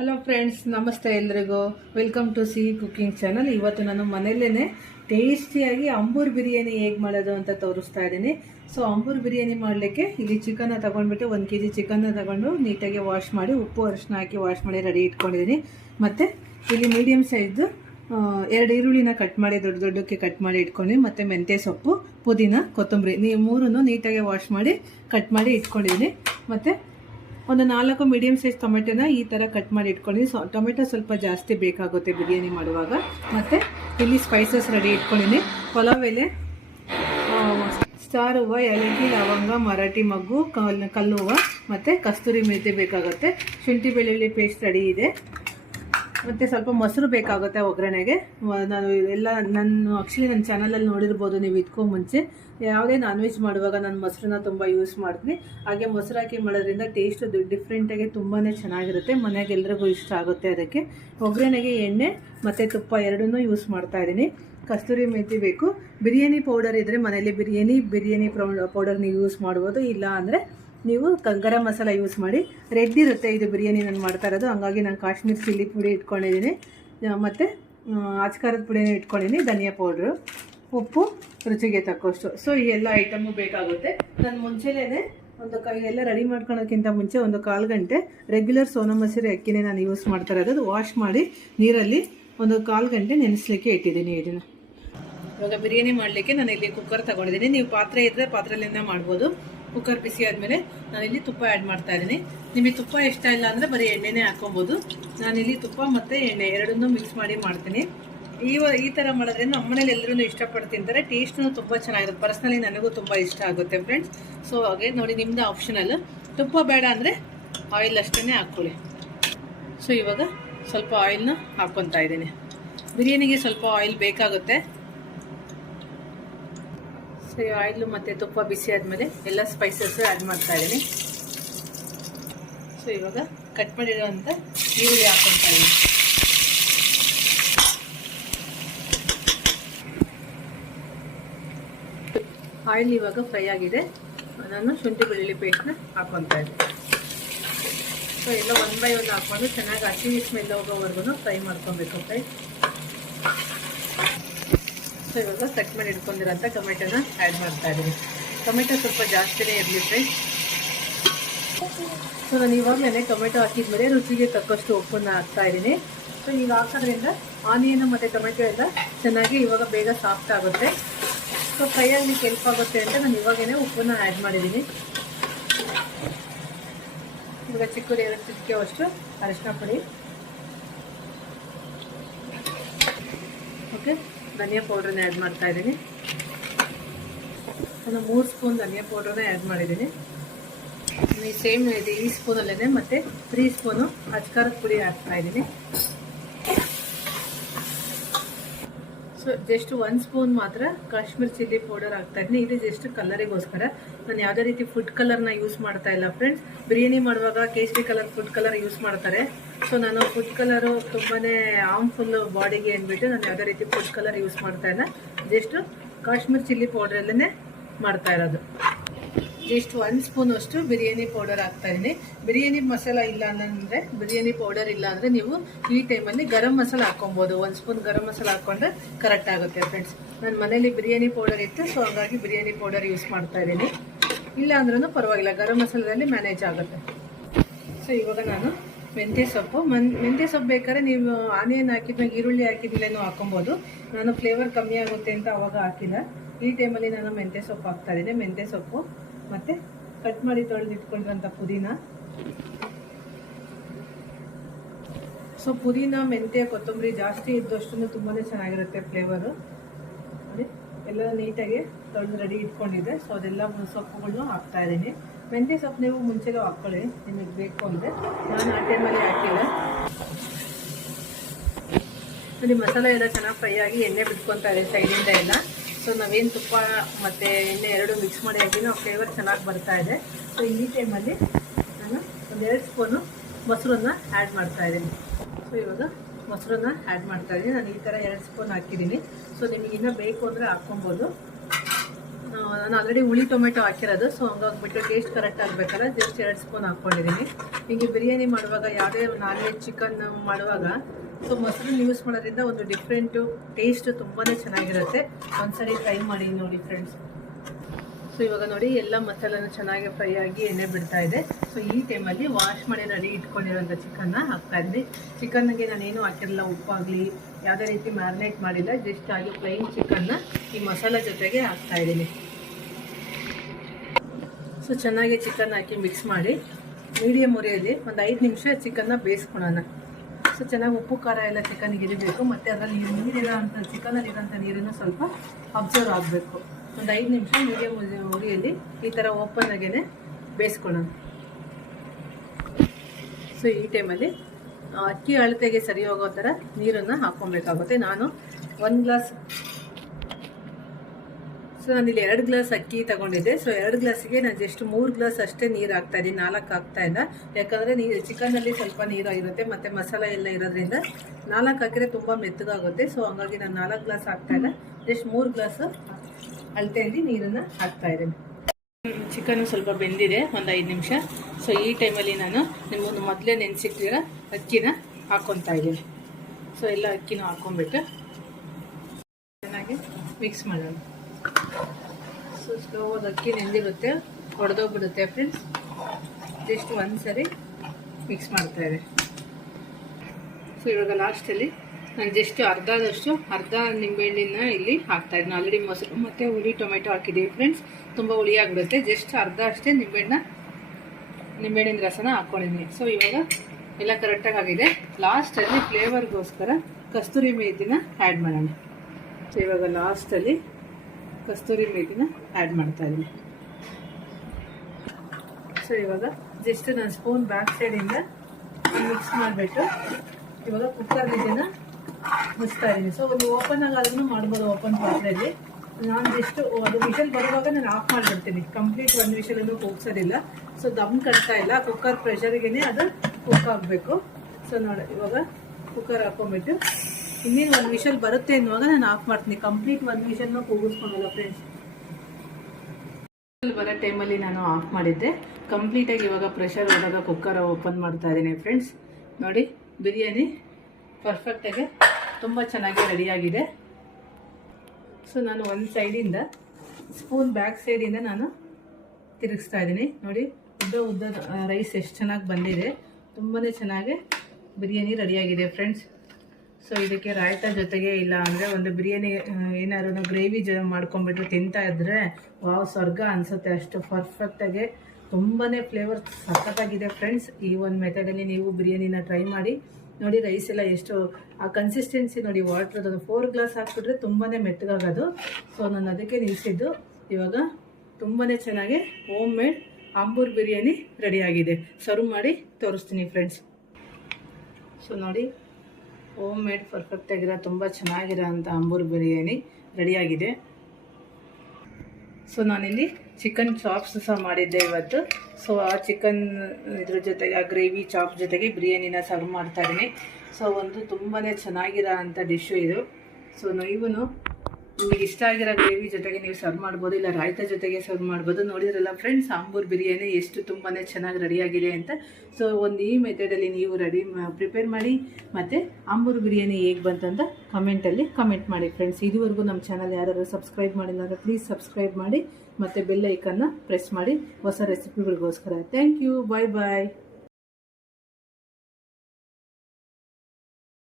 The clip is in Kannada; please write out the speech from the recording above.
ಹಲೋ ಫ್ರೆಂಡ್ಸ್, ನಮಸ್ತೆ ಎಲ್ರಿಗೂ. ವೆಲ್ಕಮ್ ಟು ಸಿಹಿ ಕುಕಿಂಗ್ ಚಾನಲ್. ಇವತ್ತು ನಾನು ಮನೆಯಲ್ಲೇ ಟೇಸ್ಟಿಯಾಗಿ ಅಂಬೂರ್ ಬಿರಿಯಾನಿ ಹೇಗೆ ಮಾಡೋದು ಅಂತ ತೋರಿಸ್ತಾ ಇದ್ದೀನಿ. ಸೊ ಅಂಬೂರ್ ಬಿರಿಯಾನಿ ಮಾಡಲಿಕ್ಕೆ ಇಲ್ಲಿ ಚಿಕನ್ನ ತೊಗೊಂಡ್ಬಿಟ್ಟು 1 kg ಚಿಕನ್ನ ತಗೊಂಡು ನೀಟಾಗಿ ವಾಶ್ ಮಾಡಿ ಉಪ್ಪು ಅರಿಶಿನ ಹಾಕಿ ವಾಶ್ ಮಾಡಿ ರೆಡಿ ಇಟ್ಕೊಂಡಿದ್ದೀನಿ. ಮತ್ತು ಇಲ್ಲಿ ಮೀಡಿಯಮ್ ಸೈಜ್ದು 2 ಈರುಳ್ಳಿನ ಕಟ್ ಮಾಡಿ ದೊಡ್ಡಕ್ಕೆ ಕಟ್ ಮಾಡಿ ಇಟ್ಕೊಂಡಿದ್ದೀನಿ. ಮತ್ತು ಮೆಂತ್ಯ ಸೊಪ್ಪು, ಪುದೀನ, ಕೊತ್ತಂಬರಿ ನೀವು ಮೂರನ್ನು ನೀಟಾಗಿ ವಾಶ್ ಮಾಡಿ ಕಟ್ ಮಾಡಿ ಇಟ್ಕೊಂಡಿದ್ದೀನಿ. ಮತ್ತು ಒಂದು 4 ಮೀಡಿಯಮ್ ಸೈಜ್ ಟೊಮೆಟೊನ ಈ ಥರ ಕಟ್ ಮಾಡಿ ಇಟ್ಕೊಂಡಿದ್ದೀನಿ. ಟೊಮೆಟೊ ಸ್ವಲ್ಪ ಜಾಸ್ತಿ ಬೇಕಾಗುತ್ತೆ ಬಿರಿಯಾನಿ ಮಾಡುವಾಗ. ಮತ್ತು ಇಲ್ಲಿ ಸ್ಪೈಸಸ್ ರೆಡಿ ಇಟ್ಕೊಂಡಿದ್ದೀನಿ. ಪಲಾವ್ ಎಲೆ, ಸ್ಟಾರ್ ಹೂವು, ಏಲಕ್ಕಿ, ಲವಂಗ, ಮರಾಠಿ ಮಗ್ಗು, ಕಲ್ಲು ಹೂವು ಮತ್ತು ಕಸ್ತೂರಿ ಮೆಂತ್ಯ ಬೇಕಾಗುತ್ತೆ. ಶುಂಠಿ ಬೆಳ್ಳುಳ್ಳಿ ಪೇಸ್ಟ್ ರೆಡಿ ಇದೆ. ಮತ್ತು ಸ್ವಲ್ಪ ಮೊಸರು ಬೇಕಾಗುತ್ತೆ ಒಗ್ಗರಣೆಗೆ. ನಾನು ನನ್ನ ಚಾನಲಲ್ಲಿ ನೋಡಿರ್ಬೋದು ನೀವು. ಇದಕ್ಕೂ ಮುಂಚೆ ಯಾವುದೇ ನಾನ್ ವೆಜ್ ಮಾಡುವಾಗ ನಾನು ಮೊಸರನ್ನ ತುಂಬ ಯೂಸ್ ಮಾಡ್ತೀನಿ. ಹಾಗೆ ಮೊಸರು ಹಾಕಿ ಮಾಡೋದ್ರಿಂದ ಟೇಸ್ಟ್ ಡಿಫ್ರೆಂಟಾಗಿ ತುಂಬಾ ಚೆನ್ನಾಗಿರುತ್ತೆ. ಮನೆಗೆ ಎಲ್ರಿಗೂ ಇಷ್ಟ ಆಗುತ್ತೆ. ಅದಕ್ಕೆ ಒಗ್ಗರಣೆಗೆ ಎಣ್ಣೆ ಮತ್ತು ತುಪ್ಪ ಎರಡನ್ನೂ ಯೂಸ್ ಮಾಡ್ತಾ ಇದ್ದೀನಿ. ಕಸ್ತೂರಿ ಮೆಂತಿ ಬೇಕು. ಬಿರಿಯಾನಿ ಪೌಡರ್ ಇದ್ದರೆ ಮನೇಲಿ ಬಿರಿಯಾನಿ ಪೌಡರ್ ನೀವು ಯೂಸ್ ಮಾಡ್ಬೋದು. ಇಲ್ಲ ಅಂದರೆ ನೀವು ಗರಂ ಮಸಾಲ ಯೂಸ್ ಮಾಡಿ. ರೆಡ್ ಇರುತ್ತೆ ಇದು ಬಿರಿಯಾನಿ ನಾನು ಮಾಡ್ತಾ ಇರೋದು. ಹಂಗಾಗಿ ನಾನು ಕಾಶ್ಮೀರ್ ಚಿಲ್ಲಿ ಪುಡಿ ಇಟ್ಕೊಂಡಿದ್ದೀನಿ. ಮತ್ತು ಅಚ್ಕಾರದ ಪುಡಿನ ಇಟ್ಕೊಂಡಿದ್ದೀನಿ. ಧನಿಯಾ ಪೌಡ್ರು, ಉಪ್ಪು ರುಚಿಗೆ ತಕ್ಕಷ್ಟು. ಸೊ ಈ ಎಲ್ಲ ಐಟಮು ಬೇಕಾಗುತ್ತೆ. ನಾನು ಮುಂಚೆಲೇ ಎಲ್ಲ ರೆಡಿ ಮಾಡ್ಕೊಳೋಕ್ಕಿಂತ ಮುಂಚೆ ಒಂದು 1/4 ಗಂಟೆ ರೆಗ್ಯುಲರ್ ಸೋನಾ ಮಸೂರಿ ಅಕ್ಕಿನೇ ನಾನು ಯೂಸ್ ಮಾಡ್ತಾ ಇರೋದು. ಅದು ವಾಶ್ ಮಾಡಿ ನೀರಲ್ಲಿ ಒಂದು 1/4 ಗಂಟೆ ನೆನೆಸ್ಲಿಕ್ಕೆ ಇಟ್ಟಿದ್ದೀನಿ. ಇದನ್ನು ಇವಾಗ ಬಿರಿಯಾನಿ ಮಾಡಲಿಕ್ಕೆ ನಾನು ಇಲ್ಲಿ ಕುಕ್ಕರ್ ತಗೊಂಡಿದ್ದೀನಿ. ನೀವು ಪಾತ್ರೆ ಇದ್ದರೆ ಪಾತ್ರೆಲಿಂದ ಮಾಡ್ಬೋದು. ಕುಕ್ಕರ್ ಬಿಸಿ ಆದಮೇಲೆ ನಾನಿಲ್ಲಿ ತುಪ್ಪ ಆ್ಯಡ್ ಮಾಡ್ತಾ ಇದ್ದೀನಿ. ನಿಮಗೆ ತುಪ್ಪ ಇಷ್ಟ ಇಲ್ಲ ಅಂದರೆ ಬರೀ ಎಣ್ಣೆನೇ ಹಾಕೊಬೋದು. ನಾನಿಲ್ಲಿ ತುಪ್ಪ ಮತ್ತು ಎಣ್ಣೆ ಎರಡನ್ನೂ ಮಿಕ್ಸ್ ಮಾಡಿ ಮಾಡ್ತೀನಿ. ಈ ಥರ ಮಾಡೋದ್ರಿಂದ ನಮ್ಮನೇಲಿ ಎಲ್ಲರೂ ಇಷ್ಟಪಟ್ಟು ತಿಂತಾರೆ. ಟೇಸ್ಟೂ ತುಂಬ ಚೆನ್ನಾಗಿರುತ್ತೆ. ಪರ್ಸ್ನಲಿ ನನಗೂ ತುಂಬ ಇಷ್ಟ ಆಗುತ್ತೆ ಫ್ರೆಂಡ್ಸ್. ಸೊ ಹಾಗೆ ನೋಡಿ, ನಿಮ್ಮದು ಆಪ್ಷನಲ್. ತುಪ್ಪ ಬೇಡ ಅಂದರೆ ಆಯಿಲ್ ಅಷ್ಟೇ ಹಾಕ್ಕೊಳ್ಳಿ. ಸೊ ಇವಾಗ ಸ್ವಲ್ಪ ಆಯಿಲ್ನ ಹಾಕ್ಕೊತಾ ಇದ್ದೀನಿ. ಬಿರಿಯಾನಿಗೆ ಸ್ವಲ್ಪ ಆಯಿಲ್ ಬೇಕಾಗುತ್ತೆ. ಸೊ ಆಯಿಲು ಮತ್ತು ತುಪ್ಪ ಬಿಸಿ ಆದಮೇಲೆ ಎಲ್ಲ ಸ್ಪೈಸಸ್ ಆ್ಯಡ್ ಮಾಡ್ತಾ ಇದ್ದೀನಿ. ಸೊ ಇವಾಗ ಕಟ್ ಮಾಡಿರೋವಂಥ ಈರುಳ್ಳಿ ಹಾಕ್ಕೊತಾ ಇದ್ದೀನಿ. ಆಯಿಲ್ ಇವಾಗ ಫ್ರೈ ಆಗಿದೆ. ನಾನು ಶುಂಠಿ ಬೆಳ್ಳುಳ್ಳಿ ಪೇಸ್ಟ್ನ ಹಾಕ್ಕೊತಾ ಇದ್ದೀನಿ. ಸೊ ಎಲ್ಲ 1 by 1 ಹಾಕ್ಕೊಂಡು ಚೆನ್ನಾಗಿ ಹಸಿ ಸ್ಮೆಲ್ ಹೋಗೋವರೆಗೂ ಫ್ರೈ ಮಾಡ್ಕೊಬೇಕು ಫ್ರೈಸ್. ಸೊ ಇವಾಗ ಕಟ್ ಮಾಡಿ ಇಟ್ಕೊಂಡಿರೋಂಥ ಟೊಮೆಟೊನ ಆ್ಯಡ್ ಮಾಡ್ತಾ ಇದ್ದೀನಿ. ಟೊಮೆಟೊ ಸ್ವಲ್ಪ ಜಾಸ್ತಿನೇ ಇರಲಿ ಫ್ರೆಂಡ್ಸ್. ಸೊ ನಾನು ಇವಾಗಲೇ ಟೊಮೆಟೊ ಹಾಕಿದ್ಮೇಲೆ ರುಚಿಗೆ ತಕ್ಕಷ್ಟು ಉಪ್ಪನ್ನು ಹಾಕ್ತಾ ಇದ್ದೀನಿ. ಸೊ ಈಗ ಹಾಕೋದ್ರಿಂದ ಆನಿಯನ್ ಮತ್ತು ಟೊಮೆಟೊ ಎಲ್ಲ ಚೆನ್ನಾಗಿ ಇವಾಗ ಬೇಗ ಸಾಫ್ಟ್ ಆಗುತ್ತೆ. ಸೊ ಫ್ರೈ ಆಗಲಿಕ್ಕೆ ಹೆಲ್ಪ್ ಆಗುತ್ತೆ ಅಂತ ನಾನು ಇವಾಗೇ ಉಪ್ಪನ್ನು ಆ್ಯಡ್ ಮಾಡಿದ್ದೀನಿ. ಇವಾಗ ಚಿಕ್ಕೂರು 2 ಚಿಟಿಕೆ ಅಷ್ಟು ಅರಿಶಿನ ಪುಡಿ, ಓಕೆ, ಧನಿಯಾ ಪೌಡ್ರನ್ನ ಆ್ಯಡ್ ಮಾಡ್ತಾ ಇದ್ದೀನಿ. ನಾನು 3 ಸ್ಪೂನ್ ಧನಿಯಾ ಪೌಡ್ರನ್ನ ಆ್ಯಡ್ ಮಾಡಿದ್ದೀನಿ. ಸೇಮ್ ಇದೆ ಈ ಸ್ಪೂನಲ್ಲೇ. ಮತ್ತು 3 ಸ್ಪೂನು ಅಚ್ಕಾರದ ಪುಡಿ ಹಾಕ್ತಾ ಇದ್ದೀನಿ. ಸೊ ಜಸ್ಟ್ 1 ಸ್ಪೂನ್ ಮಾತ್ರ ಕಾಶ್ಮೀರ್ ಚಿಲ್ಲಿ ಪೌಡರ್ ಹಾಕ್ತಾ ಇದ್ದೀನಿ. ಇದು ಜಸ್ಟ್ ಕಲರಿಗೋಸ್ಕರ. ನಾನು ಯಾವುದೇ ರೀತಿ ಫುಡ್ ಕಲರ್ನ ಯೂಸ್ ಮಾಡ್ತಾ ಇಲ್ಲ ಫ್ರೆಂಡ್ಸ್. ಬಿರಿಯಾನಿ ಮಾಡುವಾಗ ಕೇಸರಿ ಕಲರ್ ಫುಡ್ ಕಲರ್ ಯೂಸ್ ಮಾಡ್ತಾರೆ. ಸೊ ನಾನು ಫುಡ್ ಕಲರು ತುಂಬಾ ಹಾರ್ಮ್ಫುಲ್ ಬಾಡಿಗೆ ಅಂದ್ಬಿಟ್ಟು ನಾನು ಯಾವುದೇ ರೀತಿ ಫುಡ್ ಕಲರ್ ಯೂಸ್ ಮಾಡ್ತಾ ಇಲ್ಲ. ಜಸ್ಟ್ ಕಾಶ್ಮೀರ್ ಚಿಲ್ಲಿ ಪೌಡ್ರಲ್ಲೇ ಮಾಡ್ತಾ ಇರೋದು. ಜಸ್ಟ್ 1 ಸ್ಪೂನ್ ಅಷ್ಟು ಬಿರಿಯಾನಿ ಪೌಡರ್ ಹಾಕ್ತಾ ಇದ್ದೀನಿ. ಬಿರಿಯಾನಿ ಮಸಾಲ ಇಲ್ಲ ಅಂದರೆ, ಬಿರಿಯಾನಿ ಪೌಡರ್ ಇಲ್ಲ ಅಂದರೆ ನೀವು ಈ ಟೈಮಲ್ಲಿ ಗರಂ ಮಸಾಲ ಹಾಕ್ಕೊಬೋದು. 1 ಸ್ಪೂನ್ ಗರಂ ಮಸಾಲ ಹಾಕ್ಕೊಂಡ್ರೆ ಕರೆಕ್ಟ್ ಆಗುತ್ತೆ ಫ್ರೆಂಡ್ಸ್. ನನ್ನ ಮನೇಲಿ ಬಿರಿಯಾನಿ ಪೌಡರ್ ಇತ್ತು. ಸೊ ಹಾಗಾಗಿ ಬಿರಿಯಾನಿ ಪೌಡರ್ ಯೂಸ್ ಮಾಡ್ತಾ ಇದ್ದೀನಿ. ಇಲ್ಲ ಅಂದ್ರೂ ಪರವಾಗಿಲ್ಲ, ಗರಂ ಮಸಾಲದಲ್ಲಿ ಮ್ಯಾನೇಜ್ ಆಗುತ್ತೆ. ಸೊ ಇವಾಗ ನಾನು ಮೆಂತ್ಯ ಸೊಪ್ಪು ಬೇಕಾದ್ರೆ ನೀವು ಆನಿಯನ್ ಹಾಕಿದ್ಮೇಲೆ ಈರುಳ್ಳಿ ಹಾಕಿದ್ಮೇಲೆ ಹಾಕೊಬೋದು. ನಾನು ಫ್ಲೇವರ್ ಕಮ್ಮಿ ಆಗುತ್ತೆ ಅಂತ ಅವಾಗ ಹಾಕಿಲ್ಲ. ಈ ಟೈಮಲ್ಲಿ ನಾನು ಮೆಂತ್ಯ ಸೊಪ್ಪು ಹಾಕ್ತಾ ಇದ್ದೀನಿ. ಮೆಂತ್ಯ ಸೊಪ್ಪು ಮತ್ತು ಕಟ್ ಮಾಡಿ ತೊಳೆದಿಟ್ಕೊಂಡಿರೋಂಥ ಪುದೀನ. ಸೊ ಪುದೀನ, ಮೆಂತ್ಯ, ಕೊತ್ತಂಬರಿ ಜಾಸ್ತಿ ಇದ್ದಷ್ಟು ತುಂಬಾ ಚೆನ್ನಾಗಿರುತ್ತೆ ಫ್ಲೇವರು. ನೋಡಿ, ಎಲ್ಲ ನೀಟಾಗಿ ತೊಳೆದು ರೆಡಿ ಇಟ್ಕೊಂಡಿದ್ದೆ. ಸೊ ಅದೆಲ್ಲ ಸೊಪ್ಪುಗಳನ್ನು ಹಾಕ್ತಾ ಇದ್ದೀನಿ. ಮೆಂತ್ಯ ಸೊಪ್ಪು ನೀವು ಮುಂಚೆಲೂ ಹಾಕ್ಕೊಳ್ಳಿ ನಿಮಗೆ ಬೇಕು ಅಂದರೆ. ನಾನು ಆ ಟೈಮಲ್ಲಿ ಹಾಕಿಲ್ಲ. ನೋಡಿ, ಮಸಾಲ ಎಲ್ಲ ಚೆನ್ನಾಗಿ ಫ್ರೈ ಆಗಿ ಎಣ್ಣೆ ಬಿಟ್ಕೊತಾ ಇದೆ ಸೈಡಿಂದ ಎಲ್ಲ. ಸೊ ನಾವೇನು ತುಪ್ಪ ಮತ್ತು ಎಣ್ಣೆ ಎರಡು ಮಿಕ್ಸ್ ಮಾಡಿ ಹಾಕಿನೋ ಫ್ಲೇವರ್ ಚೆನ್ನಾಗಿ ಬರ್ತಾ ಇದೆ. ಸೊ ಈ ಟೈಮಲ್ಲಿ ನಾನು 2 ಸ್ಪೂನು ಮೊಸರನ್ನ ಆ್ಯಡ್ ಮಾಡ್ತಾ ಇದ್ದೀನಿ. ಸೊ ಇವಾಗ ಮೊಸರನ್ನ ಆ್ಯಡ್ ಮಾಡ್ತಾ ಇದ್ದೀನಿ. ನಾನು ಈ ಥರ 2 ಸ್ಪೂನ್ ಹಾಕಿದ್ದೀನಿ. ಸೊ ನಿಮಗೆ ಇನ್ನೂ ಬೇಕು ಅಂದರೆ ಹಾಕ್ಕೊಬೋದು. ನಾನು ಆಲ್ರೆಡಿ ಹುಳಿ ಟೊಮೆಟೊ ಹಾಕಿರೋದು, ಸೊ ಹಂಗಾಗ್ಬಿಟ್ಟು ಟೇಸ್ಟ್ ಕರೆಕ್ಟ್ ಆಗಬೇಕಲ್ಲ ಜಸ್ಟ್ 2 ಸ್ಪೂನ್ ಹಾಕ್ಕೊಂಡಿದ್ದೀನಿ. ಹೀಗೆ ಬಿರಿಯಾನಿ ಮಾಡುವಾಗ ಯಾವುದೇ ನಾನ್ ವೆಜ್ ಚಿಕನ್ ಮಾಡುವಾಗ ಸೊ ಮೊಸರನ್ನ ಯೂಸ್ ಮಾಡೋದ್ರಿಂದ ಒಂದು ಡಿಫ್ರೆಂಟು ಟೇಸ್ಟ್ ತುಂಬಾ ಚೆನ್ನಾಗಿರುತ್ತೆ. ಒಂದ್ಸರಿ ಟ್ರೈ ಮಾಡಿ ನೋಡಿ ಫ್ರೆಂಡ್ಸ್. ಸೊ ಇವಾಗ ನೋಡಿ ಎಲ್ಲ ಮಸಾಲನೂ ಚೆನ್ನಾಗಿ ಫ್ರೈ ಆಗಿ ಎಣ್ಣೆ ಬಿಡ್ತಾ ಇದೆ. ಸೊ ಈ ಟೈಮಲ್ಲಿ ವಾಶ್ ಮಾಡಿ ರೆಡಿ ಇಟ್ಕೊಂಡಿರೋಂಥ ಚಿಕನ್ನ ಹಾಕ್ತಾ ಇದ್ದೀನಿ. ಚಿಕನ್ಗೆ ನಾನೇನು ಹಾಕಿರಲಿಲ್ಲ, ಉಪ್ಪಾಗಲಿ ಯಾವುದೇ ರೀತಿ ಮ್ಯಾರಿನೇಟ್ ಮಾಡಿಲ್ಲ, ಜಸ್ಟ್ ಆಗಿ ಪ್ಲೈನ್ ಚಿಕನ್ನ ಈ ಮಸಾಲ ಜೊತೆಗೆ ಹಾಕ್ತಾ ಇದ್ದೀನಿ. ಸೊ ಚೆನ್ನಾಗಿ ಚಿಕನ್ ಹಾಕಿ ಮಿಕ್ಸ್ ಮಾಡಿ ಮೀಡಿಯಮ್ ಉರಿಯಲ್ಲಿ ಒಂದು 5 ನಿಮಿಷ ಚಿಕನ್ನ ಬೇಯಿಸ್ಕೊಳೋಣ. ಸೊ ಚೆನ್ನಾಗಿ ಉಪ್ಪು ಖಾರ ಎಲ್ಲ ಚಿಕನ್ಗೆ ಇರಬೇಕು, ಮತ್ತು ಅದರಲ್ಲಿ ನೀರಿರೋಂಥ ಚಿಕನಲ್ಲಿರೋಂಥ ನೀರನ್ನು ಸ್ವಲ್ಪ ಅಬ್ಸರ್ವ್ ಆಗಬೇಕು. ಒಂದು 5 ನಿಮಿಷ ಮೀಡಿಯಮ್ ಉರಿಯಲ್ಲಿ ಈ ಥರ ಓಪನ್ ಆಗೇನೆ ಬೇಯಿಸ್ಕೊಳ್ಳೋಣ. ಸೊ ಈ ಟೈಮಲ್ಲಿ ಅಕ್ಕಿ ಅಳತೆಗೆ ಸರಿ ಹೋಗೋ ಥರ ನೀರನ್ನು ಹಾಕ್ಕೊಬೇಕಾಗುತ್ತೆ. ನಾನು 1 ಗ್ಲಾಸ್, ಸೊ ನಾನಿಲ್ಲಿ 2 ಗ್ಲಾಸ್ ಅಕ್ಕಿ ತಗೊಂಡಿದ್ದೆ. ಸೊ 2 ಗ್ಲಾಸಿಗೆ ನಾನು ಜಸ್ಟ್ 3 ಗ್ಲಾಸ್ ಅಷ್ಟೇ ನೀರು ಹಾಕ್ತಾ ಇದ್ದೀನಿ, 4 ಹಾಕ್ತಾ ಇಲ್ಲ. ಯಾಕಂದರೆ ಚಿಕನಲ್ಲಿ ಸ್ವಲ್ಪ ನೀರು ಇರುತ್ತೆ ಮತ್ತು ಮಸಾಲ ಎಲ್ಲ ಇರೋದ್ರಿಂದ 4 ಹಾಕಿದ್ರೆ ತುಂಬ ಮೆತ್ತಗಾಗುತ್ತೆ. ಸೊ ಹಂಗಾಗಿ ನಾನು 4 ಗ್ಲಾಸ್ ಹಾಕ್ತಾ ಇಲ್ಲ, ಜಸ್ಟ್ 3 ಗ್ಲಾಸ್ ಅಳತೆಯಲ್ಲಿ ನೀರನ್ನು ಹಾಕ್ತಾ ಇದ್ದೀನಿ. ಚಿಕನ್ನು ಸ್ವಲ್ಪ ಬೆಂದಿದೆ, ಒಂದು 5 ನಿಮಿಷ. ಸೊ ಈ ಟೈಮಲ್ಲಿ ನಾನು ನಿಮ್ಮೊಂದು ಮೊದಲೇ ನೆನೆಸಿಟ್ಟಿರೋ ಅಕ್ಕಿನ ಹಾಕ್ಕೊತಾ ಇದ್ದೀನಿ. ಸೊ ಎಲ್ಲ ಅಕ್ಕಿನೂ ಹಾಕ್ಕೊಂಡ್ಬಿಟ್ಟು ಚೆನ್ನಾಗಿ ಮಿಕ್ಸ್ ಮಾಡೋಣ. ಸೊ ಸ್ಟವ್ ಅಕ್ಕಿ ನೆಂದಿರುತ್ತೆ, ಹೊಡೆದೋಗ್ಬಿಡುತ್ತೆ ಫ್ರೆಂಡ್ಸ್. ಜಸ್ಟ್ ಒಂದ್ಸರಿ ಮಿಕ್ಸ್ ಮಾಡ್ತಾ ಇದೆ. ಸೊ ಇವಾಗ ಲಾಸ್ಟಲ್ಲಿ ನಾನು ಜಸ್ಟ್ ಅರ್ಧ ನಿಂಬೆಹಣ್ಣಿನ ಇಲ್ಲಿ ಹಾಕ್ತಾ ಇದ್ದೀನಿ. ಆಲ್ರೆಡಿ ಮೊಸರು ಮತ್ತು ಹುಳಿ ಟೊಮೆಟೊ ಹಾಕಿದ್ದೀವಿ ಫ್ರೆಂಡ್ಸ್, ತುಂಬ ಹುಳಿ ಆಗಿಬಿಡುತ್ತೆ. ಜಸ್ಟ್ ಅರ್ಧ ಅಷ್ಟೇ ನಿಂಬೆಹಣ್ಣಿನ ರಸನ ಹಾಕ್ಕೊಂಡಿದ್ದೀನಿ. ಸೊ ಇವಾಗ ಎಲ್ಲ ಕರೆಕ್ಟಾಗಿ ಆಗಿದೆ. ಲಾಸ್ಟಲ್ಲಿ ಫ್ಲೇವರ್ಗೋಸ್ಕರ ಕಸ್ತೂರಿ ಮೇಥಿನ ಆ್ಯಡ್ ಮಾಡೋಣ. ಸೊ ಇವಾಗ ಲಾಸ್ಟಲ್ಲಿ ಕಸ್ತೂರಿ ಮೇಥಿನ ಆ್ಯಡ್ ಮಾಡ್ತಾ ಇದ್ದೀನಿ. ಸೊ ಇವಾಗ ಜಸ್ಟ್ ನಾನು ಸ್ಪೂನ್ ಬ್ಯಾಕ್ ಸೈಡಿಂದ ಮಿಕ್ಸ್ ಮಾಡಿಬಿಟ್ಟು ಇವಾಗ ಕುಕ್ಕರ್ ಇದನ್ನು ಮುಚ್ತಾ ಇದ್ದೀನಿ. ಸೊ ಒಂದು ಓಪನ್ ಆಗಾದ್ರೂ ಮಾಡ್ಬೋದು, ಓಪನ್ ಪಾತ್ರೆಯಲ್ಲಿ. ನಾನು ಜಸ್ಟ್ ಅದು ವಿಷಲ್ ಬರುವಾಗ ನಾನು ಆಫ್ ಮಾಡಿಬಿಡ್ತೀನಿ, ಕಂಪ್ಲೀಟ್ 1 ವಿಷಲನ್ನು ಕೂಗ್ಸೋದಿಲ್ಲ. ಸೊ ದಮ್ ಕಟ್ತಾ ಇಲ್ಲ, ಕುಕ್ಕರ್ ಪ್ರೆಷರ್ಗೆ ಅದು ಕುಕ್ ಆಗಬೇಕು. ಸೊ ನೋಡಿ ಇವಾಗ ಕುಕ್ಕರ್ ಹಾಕೊಂಡ್ಬಿಟ್ಟು ಇನ್ನೇನು 1 ವಿಷಲ್ ಬರುತ್ತೆ ಅನ್ನುವಾಗ ನಾನು ಆಫ್ ಮಾಡ್ತೀನಿ. ಕಂಪ್ಲೀಟ್ 1 ವಿಷಲ್ನ ಕೂಗಿಸ್ಕೊಳಲ್ಲ ಫ್ರೆಂಡ್ಸ್. ಬರೋ ಟೈಮಲ್ಲಿ ನಾನು ಆಫ್ ಮಾಡಿದ್ದೆ. ಕಂಪ್ಲೀಟಾಗಿ ಇವಾಗ ಪ್ರೆಷರ್ ಹೋದಾಗ ಕುಕ್ಕರ್ ಓಪನ್ ಮಾಡ್ತಾ ಇದ್ದೀನಿ ಫ್ರೆಂಡ್ಸ್. ನೋಡಿ ಬಿರಿಯಾನಿ ಪರ್ಫೆಕ್ಟಾಗಿ ತುಂಬ ಚೆನ್ನಾಗಿ ರೆಡಿಯಾಗಿದೆ. ಸೊ ನಾನು ಒಂದು ಸೈಡಿಂದ ಸ್ಪೂನ್ ಬ್ಯಾಕ್ ಸೈಡಿಂದ ನಾನು ತಿರುಗಿಸ್ತಾ ಇದ್ದೀನಿ. ನೋಡಿ ಉದ್ದ ರೈಸ್ ಎಷ್ಟು ಚೆನ್ನಾಗಿ ಬಂದಿದೆ, ತುಂಬಾ ಚೆನ್ನಾಗಿ ಬಿರಿಯಾನಿ ರೆಡಿಯಾಗಿದೆ ಫ್ರೆಂಡ್ಸ್. ಸೊ ಇದಕ್ಕೆ ರಾಯ್ತಾ ಜೊತೆಗೆ ಇಲ್ಲ ಅಂದರೆ ಒಂದು ಬಿರಿಯಾನಿ ಏನಾದ್ರು ಗ್ರೇವಿ ಮಾಡ್ಕೊಂಡ್ಬಿಟ್ರೆ ತಿಂತಾ ಇದ್ದರೆ ವಾವ್ ಸ್ವರ್ಗ ಅನಿಸುತ್ತೆ. ಅಷ್ಟು ಪರ್ಫೆಕ್ಟಾಗಿ ತುಂಬಾ ಫ್ಲೇವರ್ ಸಖತ್ತಾಗಿದೆ ಫ್ರೆಂಡ್ಸ್. ಈ ಒಂದು ಮೆಥಡಲ್ಲಿ ನೀವು ಬಿರಿಯಾನಿನ ಟ್ರೈ ಮಾಡಿ ನೋಡಿ. ರೈಸ್ ಎಲ್ಲ ಎಷ್ಟು ಆ ಕನ್ಸಿಸ್ಟೆನ್ಸಿ ನೋಡಿ, ವಾಟ್ರದ್ದು 4 ಗ್ಲಾಸ್ ಹಾಕ್ಬಿಟ್ರೆ ತುಂಬಾ ಮೆತ್ತಗಾಗೋದು. ಸೊ ನಾನು ಅದಕ್ಕೆ ನಿಲ್ಲಿಸಿದ್ದು. ಇವಾಗ ತುಂಬಾ ಚೆನ್ನಾಗಿ ಹೋಮ್ ಮೇಡ್ ಆಂಬೂರ್ ಬಿರಿಯಾನಿ ರೆಡಿಯಾಗಿದೆ. ಸರ್ವ್ ಮಾಡಿ ತೋರಿಸ್ತೀನಿ ಫ್ರೆಂಡ್ಸ್. ಸೊ ನೋಡಿ ಹೋಮ್ ಮೇಡ್ ಪರ್ಫೆಕ್ಟಾಗಿರೋ ತುಂಬ ಚೆನ್ನಾಗಿರೋ ಅಂಥ ಆಂಬೂರ್ ಬಿರಿಯಾನಿ ರೆಡಿಯಾಗಿದೆ. ಸೊ ನಾನಿಲ್ಲಿ ಚಿಕನ್ ಚಾಪ್ಸ್ ಸಹ ಮಾಡಿದ್ದೆ ಇವತ್ತು. ಸೊ ಆ ಚಿಕನ್ ಇದ್ರ ಜೊತೆಗೆ ಆ ಗ್ರೇವಿ ಚಾಪ್ ಜೊತೆಗೆ ಬಿರಿಯಾನಿನ ಸರ್ವ್ ಮಾಡ್ತಾ ಇದ್ದೀನಿ. ಸೊ ಒಂದು ತುಂಬಾ ಚೆನ್ನಾಗಿರೋ ಅಂಥ ಡಿಶ್ಶು ಇದು. ಸೊ ನೀವು ನಿಮಗೆ ಇಷ್ಟ ಆಗಿರೋ ಗ್ರೇವಿ ಜೊತೆಗೆ ನೀವು ಸರ್ವ್ ಮಾಡ್ಬೋದು, ಇಲ್ಲ ರಾಯ್ತಾ ಜೊತೆಗೆ ಸರ್ವ್ ಮಾಡ್ಬೋದು. ನೋಡಿದ್ರಲ್ಲ ಫ್ರೆಂಡ್ಸ್, ಆಂಬೂರ್ ಬಿರಿಯಾನಿ ಎಷ್ಟು ತುಂಬಾ ಚೆನ್ನಾಗಿ ರೆಡಿಯಾಗಿದೆ ಅಂತ. ಸೊ ಒಂದು ಈ ಮೆಥಡಲ್ಲಿ ನೀವು ಪ್ರಿಪೇರ್ ಮಾಡಿ, ಮತ್ತು ಆಂಬೂರ್ ಬಿರಿಯಾನಿ ಹೇಗೆ ಬಂತಂತ ಕಮೆಂಟಲ್ಲಿ ಕಮೆಂಟ್ ಮಾಡಿ ಫ್ರೆಂಡ್ಸ್. ಇದುವರೆಗೂ ನಮ್ಮ ಚಾನಲ್ ಯಾರು ಸಬ್ಸ್ಕ್ರೈಬ್ ಮಾಡಿಲ್ಲ ಅಂದರೆ ಪ್ಲೀಸ್ ಸಬ್ಸ್ಕ್ರೈಬ್ ಮಾಡಿ, ಮತ್ತು ಬೆಲ್ ಐಕನ್ನ ಪ್ರೆಸ್ ಮಾಡಿ ಹೊಸ ರೆಸಿಪಿಗಳಿಗೋಸ್ಕರ. Thank you, bye bye.